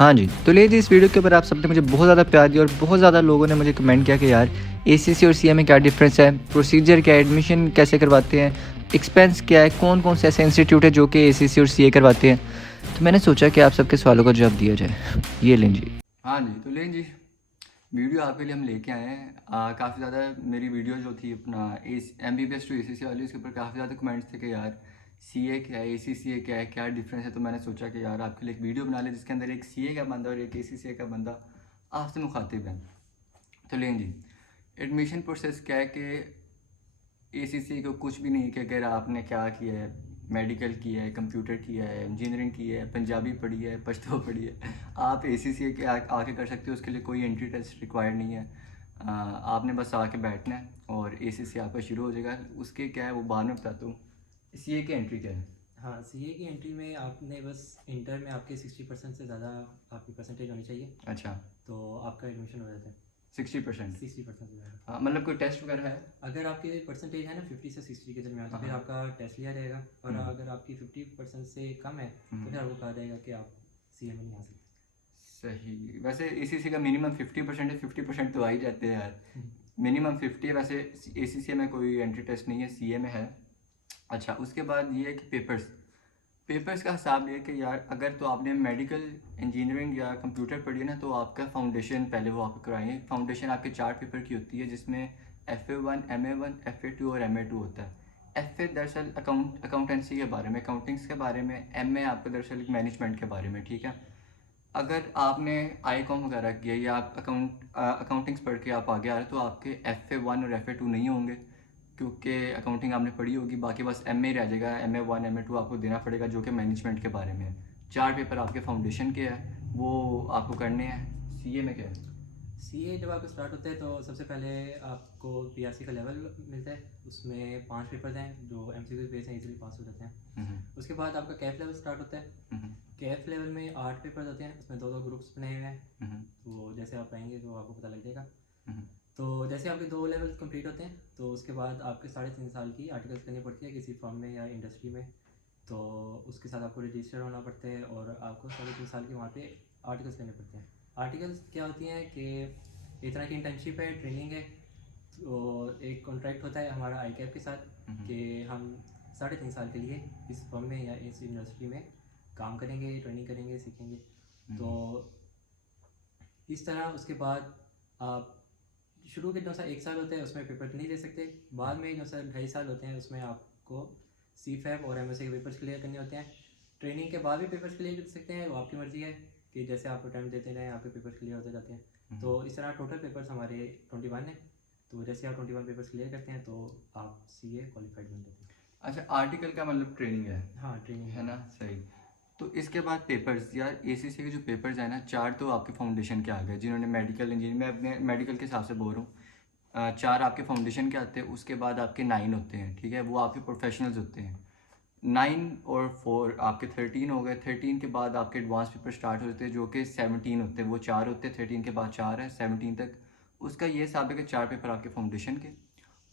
हाँ जी, तो ले जी इस वीडियो के ऊपर आप सबने मुझे बहुत ज़्यादा प्यार दिया और बहुत ज़्यादा लोगों ने मुझे कमेंट किया कि यार एसीसी और सीए में क्या डिफरेंस है, प्रोसीजर क्या है, एडमिशन कैसे करवाते हैं, एक्सपेंस क्या है, कौन कौन से ऐसे इंस्टीट्यूट है जो कि एसीसी और सीए करवाते हैं। तो मैंने सोचा कि आप सबके सवालों का जवाब दिया जाए। ये लें जी। हाँ जी, तो लें जी, वीडियो आपके लिए हम लेके आए हैं। काफ़ी ज़्यादा मेरी वीडियो जो थी अपना MBBS टू ACC वाली, उसके ऊपर काफ़ी ज़्यादा कमेंट्स थे कि यार CA क्या है, ACCA क्या है, क्या डिफरेंस है। तो मैंने सोचा कि यार आपके लिए एक वीडियो बना ले जिसके अंदर एक CA का बंदा और एक ACCA का बंदा आपसे मुखातिब है। तो लें जी, एडमिशन प्रोसेस क्या है कि ACCA को कुछ भी नहीं कि अगर आपने क्या किया है, मेडिकल किया है, कंप्यूटर किया है, इंजीनियरिंग की है, पंजाबी पढ़ी है, पश्तो पढ़ी है, आप ACCA के आके कर सकते हो। उसके लिए कोई एंट्री टेस्ट रिक्वायर्ड नहीं है। आपने बस आके बैठना है और ACCA आपका शुरू हो जाएगा। उसके क्या है वो बाद में बताता हूँ। CA की एंट्री क्या है? हाँ, सीए की एंट्री में आपने बस इंटर में आपके 60% से ज़्यादा आपकी परसेंटेज होनी चाहिए, अच्छा, तो आपका एडमिशन हो जाता है। 60%। 60% से ज़्यादा। हाँ, मतलब कोई टेस्ट वगैरह है? अगर आपकी परसेंटेज है ना 50 से 60 के दरमियान, तो हाँ फिर हाँ। आपका टेस्ट लिया जाएगा। और हम्म, अगर आपकी 50% से कम है तो फिर आपको कहा जाएगा कि आप सीए में नहीं आ सकते। सही। वैसे ACCA का मिनिमम 50% है, 50% तो आ ही जाते हैं यार। मिनिमम 50 है। वैसे ACCA में कोई एंट्री टेस्ट नहीं है, CA में है। अच्छा, उसके बाद ये है कि पेपर्स पेपर्स का हिसाब ये है कि यार अगर तो आपने मेडिकल, इंजीनियरिंग या कंप्यूटर पढ़ी है ना, तो आपका फाउंडेशन पहले वो आपको कराएंगे। फाउंडेशन आपके 4 पेपर की होती है जिसमें FA1, MA1, FA2 और MA2 होता है। FA दरअसल अकाउंटेंसी के बारे में, अकाउंटिंग्स के बारे में। MA आपका दरअसल मैनेजमेंट के बारे में, ठीक है। अगर आपने ICOM वगैरह किया या आप अकाउंटिंग्स पढ़ के आप आगे आ रहे हो तो आपके FA1 और FA2 नहीं होंगे, क्योंकि अकाउंटिंग आपने पढ़ी होगी। बाकी बस MA रह जाएगा, MA1 MA2 आपको देना पड़ेगा जो कि मैनेजमेंट के बारे में है। 4 पेपर आपके फाउंडेशन के हैं, वो आपको करने हैं। CA में क्या है? सीए जब आपका स्टार्ट होता है तो सबसे पहले आपको पीआरसी का लेवल मिलता है। उसमें 5 पेपर्स हैं जो एमसीक्यू बेस हैं, इजीली पास हो जाते हैं। उसके बाद आपका कैफ लेवल स्टार्ट होता है। कैफ लेवल में 8 पेपर्स होते हैं, उसमें दो दो ग्रुप्स बने हुए हैं। तो जैसे आप आएंगे तो आपको पता लग जाएगा। तो जैसे आपके 2 लेवल कंप्लीट होते हैं तो उसके बाद आपके 3.5 साल की आर्टिकल्स करनी पड़ती है किसी फर्म में या इंडस्ट्री में। तो उसके साथ आपको रजिस्टर होना पड़ता है और आपको 3.5 साल के वहाँ पे आर्टिकल्स करने पड़ते हैं। आर्टिकल्स क्या होती हैं कि एक तरह की इंटर्नशिप है, ट्रेनिंग है। तो एक कॉन्ट्रैक्ट होता है हमारा आई कैप के साथ कि हम 3.5 साल के लिए इस फर्म में या इस इंडस्ट्री में काम करेंगे, ट्रेनिंग करेंगे, सीखेंगे। तो इस तरह उसके बाद आप शुरू के जो सा 1 साल होते हैं उसमें पेपर नहीं ले सकते। बाद में जो सा 2.5 साल होते हैं उसमें आपको CFAP और MSA के पेपर्स क्लियर करने होते हैं। ट्रेनिंग के बाद भी पेपर्स क्लियर कर सकते हैं, वो आपकी मर्ज़ी है कि जैसे आपको टाइम देते रहें आपके पेपर्स क्लियर होते जाते हैं। तो इस तरह टोटल पेपर्स हमारे 21 हैं। तो जैसे आप 21 पेपर्स क्लियर करते हैं तो आप CA क्वालिफाइड बन जाते हैं। अच्छा, आर्टिकल का मतलब ट्रेनिंग है? हाँ, ट्रेनिंग है है। ना, सही। तो इसके बाद पेपर्स, यार ACCA के जो पेपर्स हैं ना, 4 तो आपके फाउंडेशन के आ गए। जिन्होंने मेडिकल इंजीनियरिंग, मैं अपने मेडिकल के हिसाब से बोल रहा हूँ। 4 आपके फाउंडेशन के आते हैं। उसके बाद आपके 9 होते हैं, ठीक है, वो आपके प्रोफेशनल्स होते हैं। 9 और 4 आपके 13 हो गए। 13 के बाद आपके एडवांस पेपर स्टार्ट होते हैं जो कि 17 होते हैं। वो 4 होते हैं, 13 के बाद 4 है 17 तक। उसका ये हिसाब है कि 4 पेपर आपके फाउंडेशन के।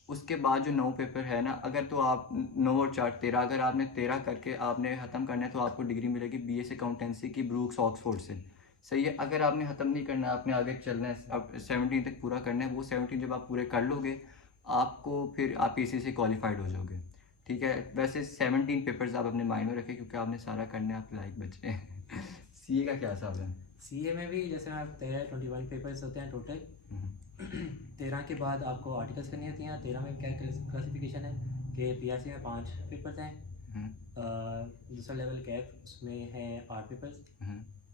उसके बाद जो 9 पेपर है ना, अगर तो आप 9 और 4 13, अगर आपने 13 करके आपने ख़त्म करना है तो आपको डिग्री मिलेगी BS अकाउंटेंसी की ब्रूक्स ऑक्सफोर्ड से। सही है। अगर आपने ख़त्म नहीं करना, आपने आगे चलना है, अब 17 तक पूरा करना है, वो 17 जब आप पूरे कर लोगे आपको फिर आप ACCA क्वालिफाइड हो जाओगे, ठीक है। वैसे 17 पेपर्स आप अपने माइंड में रखें क्योंकि आपने सारा करना है, आपके लाइक बचे हैं। CA का क्या हिसाब है? CA में भी जैसे मैं 21 पेपर्स होते हैं टोटल। 13 के बाद आपको आर्टिकल्स करनी होती हैं। 13 में क्या क्लासिफिकेशन है कि PRC में 5 पेपर्स हैं। दूसरा लेवल कैफ उसमें है 8 पेपर्स।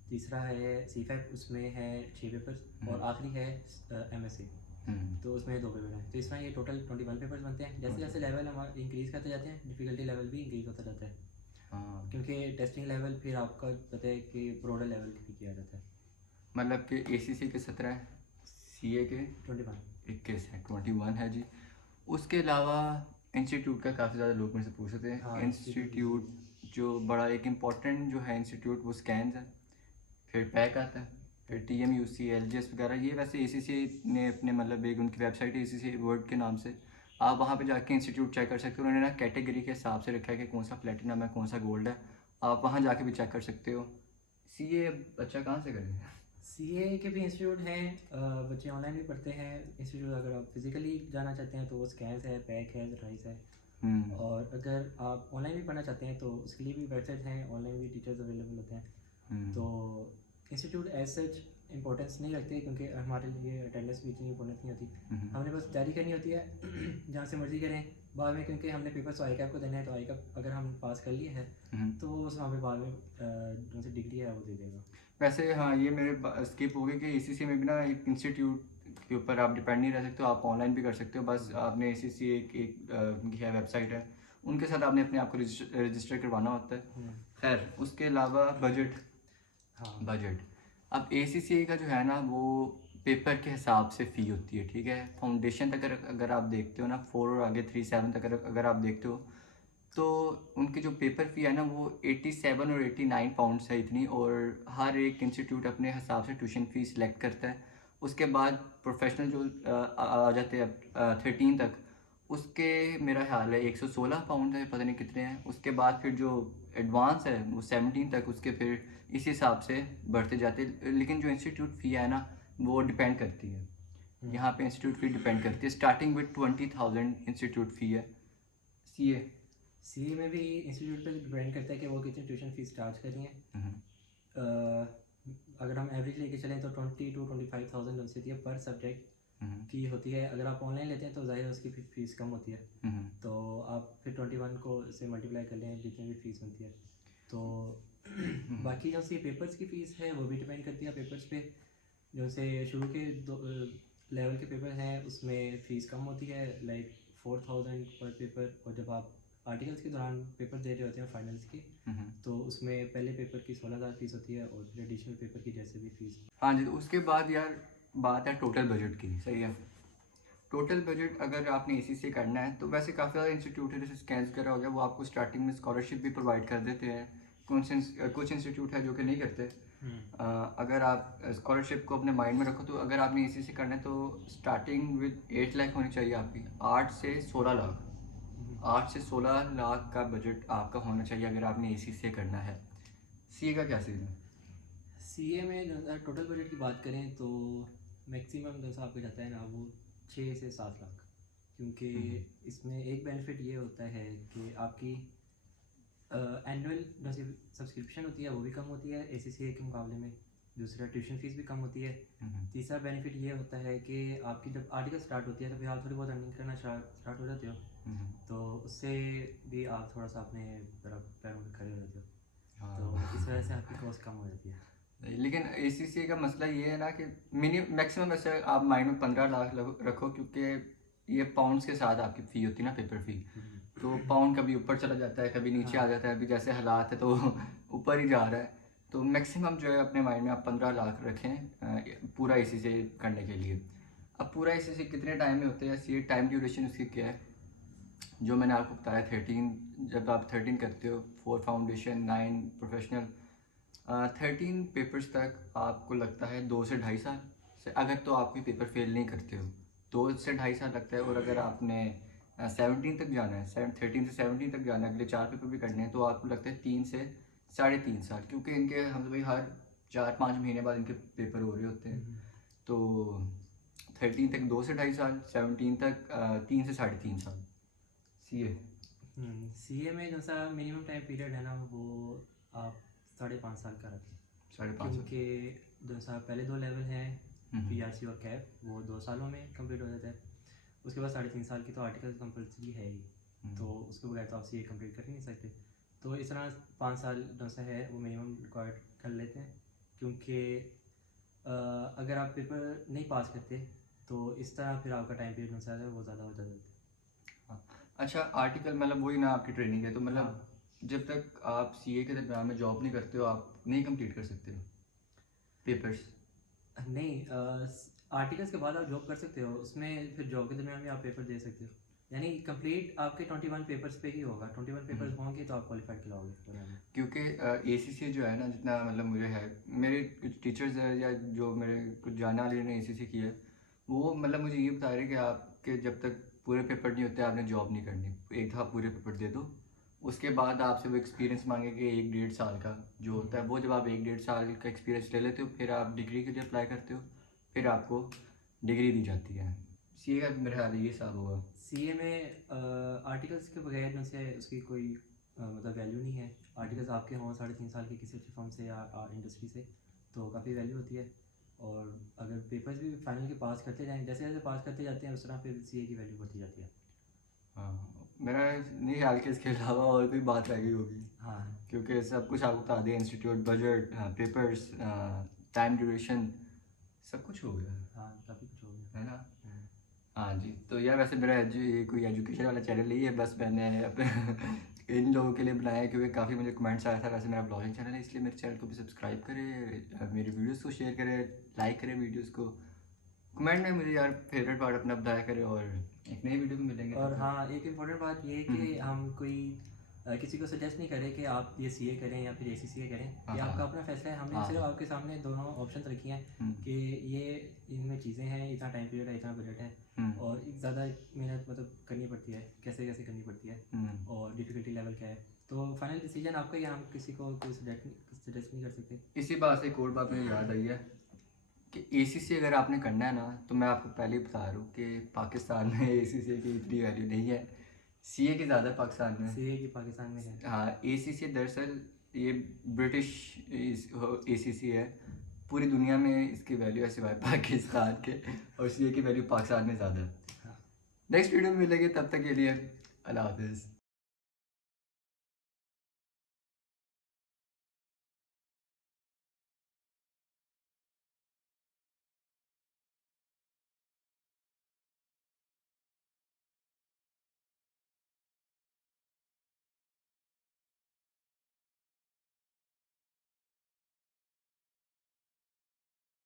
तीसरा है CFAP उसमें है 6 पेपर्स और आखिरी है MSA, तो उसमें 2 पेपर हैं। तो इस तरह ये टोटल 21 पेपर्स बनते हैं। जैसे जैसे लेवल हमारे इंक्रीज़ करते जाते हैं डिफ़िकल्टी लेवल भी इंक्रीज़ होता जाता है। हाँ, क्योंकि टेस्टिंग लेवल फिर आपका पता है कि ब्रॉडर लेवल भी किया जाता है। मतलब कि ACCA के 17 है, CA के 21। 21 है, 21 है जी। उसके अलावा इंस्टीट्यूट का काफ़ी ज़्यादा लोग मेरे से पूछते हैं। हाँ, इंस्टीट्यूट भी इंस्टीट्यूट ज़रूरी जो बड़ा एक इम्पॉर्टेंट जो है इंस्टीट्यूट, वो स्कैन्स है। फिर पैक आता है। है। फिर TMUC LGS वगैरह, ये वैसे ACCA ने अपने मतलब एक उनकी वेबसाइट है ACCA वर्ल्ड के नाम से, आप वहाँ पे जाके इंस्टीट्यूट चेक कर सकते हो। उन्होंने ना कैटेगरी के हिसाब से रखा है कि कौन सा प्लेटिनम है, कौन सा गोल्ड है। आप वहाँ जाके भी चेक कर सकते हो। सीए अच्छा कहाँ से करें? सीए के भी इंस्टीट्यूट हैं, बच्चे ऑनलाइन भी पढ़ते हैं इंस्टीट्यूट। अगर आप फिज़िकली जाना चाहते हैं तो वो स्कैंस है, पैक है, राइस है। और अगर आप ऑनलाइन भी पढ़ना चाहते हैं तो उसके लिए भी वेबसाइट हैं, ऑनलाइन भी टीचर्स अवेलेबल होते हैं। तो इंस्टीट्यूट एज सच इंपॉर्टेंस नहीं रखते, क्योंकि हमारे लिए अटेंडेंस भी इतनी इंपॉर्टेंट नहीं होती। हमने बस तैयारी करनी होती है जहाँ से मर्जी करें बाद में, क्योंकि हमने पेपर तो आई कैप को देना है। तो आई कैप अगर हम पास कर लिए है तो वो हमें बाद में जो से डिग्री है वो दे देगा। वैसे हाँ, ये मेरे स्किप हो गई कि एसीसी में भी ना एक इंस्टीट्यूट के ऊपर आप डिपेंड नहीं रह सकते हो, आप ऑनलाइन भी कर सकते हो। बस आपने एसीसी उनकी है वेबसाइट है, उनके साथ आपने अपने आप को रजिस्टर करवाना होता है। खैर उसके अलावा बजट, हाँ बजट अब एसीसी का जो है ना वो पेपर के हिसाब से फ़ी होती है, ठीक है। फाउंडेशन तक अगर आप देखते हो ना 4 और आगे 3-7 तक अगर आप देखते हो तो उनकी जो पेपर फ़ी है ना वो 87 और 89 पाउंड्स है इतनी। और हर एक इंस्टीट्यूट अपने हिसाब से ट्यूशन फ़ी सिलेक्ट करता है। उसके बाद प्रोफेशनल जो आ जाते हैं 13 तक, उसके मेरा ख्याल है 116 पाउंड है, पता नहीं कितने हैं। उसके बाद फिर जो एडवांस है वो 17 तक, उसके फिर इस हिसाब से बढ़ते जाते हैं। लेकिन जो इंस्टीट्यूट फ़ी है ना वो डिपेंड करती है, यहाँ पे इंस्टीट्यूट फ़ी डिपेंड करती है। स्टार्टिंग विद 20,000 इंस्टीट्यूट फ़ी है सीए। सीए में भी इंस्टीट्यूट पे डिपेंड करता है कि वो कितनी ट्यूशन फीस चार्ज कर रही हैं। अगर हम एवरेज लेके चलें तो 20 to 25,000 होती है पर सब्जेक्ट की होती है। अगर आप ऑनलाइन लेते हैं तो ज़ाहिर है उसकी फीस कम होती है। तो आप फिर 21 को से मल्टीप्लाई कर लें जितनी भी फीस होती है। तो बाकी जो सी पेपर्स की फ़ीस है वो भी डिपेंड करती है पेपर्स पे। जो से शुरू के दो लेवल के पेपर हैं उसमें फ़ीस कम होती है, लाइक 4,000 पर पेपर। और जब आप आर्टिकल्स के दौरान पेपर दे रहे होते हैं फाइनल्स के, तो उसमें पहले पेपर की 16,000 फीस होती है और फिर एडिशनल पेपर की जैसे भी फीस। हाँ जी, उसके बाद यार बात है टोटल बजट की, सही है। टोटल बजट अगर आपने एसी से करना है तो वैसे काफ़ी ज़्यादा इंस्टीट्यूट है, जैसे स्कैंस वगैरह हो गया, वो आपको स्टार्टिंग में स्कॉलरशिप भी प्रोवाइड कर देते हैं। कुछ इंस्टीट्यूट है जो कि नहीं करते। अगर आप स्कॉलरशिप को अपने माइंड में रखो तो अगर आपने एसी से करना है तो स्टार्टिंग विद 8 लाख होनी चाहिए आपकी, 8 से 16 लाख। 8 से 16 लाख का बजट आपका होना चाहिए अगर आपने एसी से करना है। सी का क्या सीन है? सीए में जो टोटल बजट की बात करें तो मैक्सिमम जो आपका जाता है ना वो 6 से 7 लाख। क्योंकि इसमें एक बेनिफिट ये होता है कि आपकी एनुअल जो सब्सक्रिप्शन होती है वो भी कम होती है एसीसीए के मुकाबले में। दूसरा ट्यूशन फीस भी कम होती है। तीसरा बेनिफिट ये होता है कि आपकी जब आर्टिकल स्टार्ट होती है तो फिर आप थोड़ी बहुत अर्निंग करना स्टार्ट हो जाते हो। तो उससे भी आप थोड़ा सा अपने तरफ पैरों में खड़े हो जाते हो। तो इस वजह से आपकी कॉस्ट कम हो जाती है। लेकिन एसीसी का मसला ये है ना कि मैक्सिमम वैसे आप माइंड में 15 लाख रखो, क्योंकि ये पाउंड्स के साथ आपकी फ़ी होती है ना, पेपर फ़ी। तो पाउंड कभी ऊपर चला जाता है, कभी नीचे आ जाता है। अभी जैसे हालात है तो ऊपर ही जा रहा है। तो मैक्सिमम जो है अपने माइंड में आप 15 लाख रखें पूरा एसीसी करने के लिए। अब पूरा एसीसी कितने टाइम में होते हैं, सी टाइम ड्यूरेशन उसकी क्या है, जो मैंने आपको बताया 13। जब आप 13 करते हो, 4 फाउंडेशन, 9 प्रोफेशनल, 13 पेपर्स तक आपको लगता है 2 से 2.5 साल से, अगर तो आप कोई पेपर फेल नहीं करते हो 2 से 2.5 साल लगता है। और अगर आपने 17 तक जाना है, 13 से 17 तक जाना है, अगले 4 पेपर भी करने हैं, तो आपको लगता है 3 से 3.5 साल, क्योंकि इनके हम भाई हर 4-5 महीने बाद इनके पेपर हो रहे होते हैं। तो 13 तक 2 से 2.5 साल, 17 तक 3 से 3.5 साल सीए। सीए में जो सा मिनिमम टाइम पीरियड है ना वो आप 5.5 साल का रखें। 5.5 साल, क्योंकि जो सा पहले 2 लेवल हैं पीआरसी और कैप, वो 2 सालों में कंप्लीट हो जाता है। उसके बाद 3.5 साल की तो आर्टिकल कंपलसरी है ही, तो उसके बगैर तो आप सीए कंप्लीट कर ही नहीं सकते। तो इस तरह 5 साल जो सा है वो मिनिमम रिक्वायर्ड कर लेते हैं। क्योंकि अगर आप पेपर नहीं पास करते तो इस तरह फिर आपका टाइम पीरियड जो सा है वो ज़्यादा हो जाता है। अच्छा आर्टिकल मतलब वही ना आपकी ट्रेनिंग है, तो मतलब जब तक आप सीए के दरम्यान में जॉब नहीं करते हो आप नहीं कंप्लीट कर सकते हो पेपर्स? नहीं, आर्टिकल्स के बाद आप जॉब कर सकते हो, उसमें फिर जॉब के दरम्यान भी आप पेपर दे सकते हो। यानी कंप्लीट आपके 21 पेपर्स पे ही होगा। 21 पेपर्स होंगे तो आप क्वालिफाइड कहलाओगे। क्योंकि एसीसी जो है ना, जितना मतलब मुझे है, मेरे कुछ टीचर्स है या जो मेरे कुछ जानने वाले ने एसीसी किया है, वो मतलब मुझे ये बता रहे कि आपके जब तक पूरे पेपर नहीं होते आपने जॉब नहीं करनी। एक दफ़ा पूरे पेपर दे दो, उसके बाद आपसे वो एक्सपीरियंस मांगेंगे 1-1.5 साल का जो होता है, वो जब आप 1-1.5 साल का एक्सपीरियंस ले लेते हो फिर आप डिग्री के लिए अप्लाई करते हो, फिर आपको डिग्री दी जाती है। सीए का मेरे ख्याल ये हिसाब होगा। सीए में आर्टिकल्स के बगैर उनसे उसकी कोई मतलब वैल्यू नहीं है। आर्टिकल्स आपके हों 3.5 साल के किसी अच्छी फर्म से या इंडस्ट्री से तो काफ़ी वैल्यू होती है। और अगर पेपर्स भी फाइनल के पास करते जाएँ, जैसे जैसे पास करते जाते हैं उस तरह फिर सीए की वैल्यू बढ़ती जाती है। हाँ, मेरा नहीं ख्याल कि इसके अलावा और कोई बात रह गई होगी। हाँ क्योंकि सब कुछ आपको बता दिया, institute, budget, papers, time duration, सब कुछ हो गया हाँ, काफ़ी कुछ हो गया है ना। हाँ जी, तो यार वैसे मेरा कोई एजुकेशन वाला चैनल नहीं है, बस मैंने इन लोगों के लिए बनाया क्योंकि काफ़ी मुझे कमेंट्स आया था। वैसे मेरा ब्लॉगिंग चैनल है, इसलिए मेरे चैनल को भी सब्सक्राइब करें, मेरी वीडियोस को शेयर करें, लाइक करें वीडियोस को, कमेंट में मुझे यार फेवरेट पार्ट अपना बताया करें, और एक नई वीडियो में मिलेंगे। और हाँ, एक इम्पॉर्टेंट बात ये है कि हम कोई किसी को सजेस्ट नहीं करें कि आप ये सीए करें या फिर ACCA करें। ये आपका अपना फैसला है। हमने सिर्फ आपके सामने दोनों ऑप्शन रखी हैं कि ये इनमें चीज़ें हैं, इतना टाइम पीरियड है, इतना बजट है और ज़्यादा मेहनत मतलब करनी पड़ती है, कैसे कैसे करनी पड़ती है और डिफ़िकल्टी लेवल क्या है। तो फाइनल डिसीजन आपका ही है, हम किसी को कोई सजेस्ट नहीं कर सकते। इसी बात से एक और बात मुझे याद आई है कि ACCA अगर आपने करना है ना, तो मैं आपको पहले ही बता रहा हूँ कि पाकिस्तान में ACCA की इतनी वैल्यू नहीं है, सीए की ज़्यादा पाकिस्तान में। सीए की पाकिस्तान में है। हाँ, ACCA दरअसल ये ब्रिटिश ACCA है, पूरी दुनिया में इसकी वैल्यू है सिवाय पाकिस्तान के, और सीए की वैल्यू पाकिस्तान में ज़्यादा है। नेक्स्ट वीडियो में मिलेंगे, तब तक के लिए अल्लाह हाफिज़।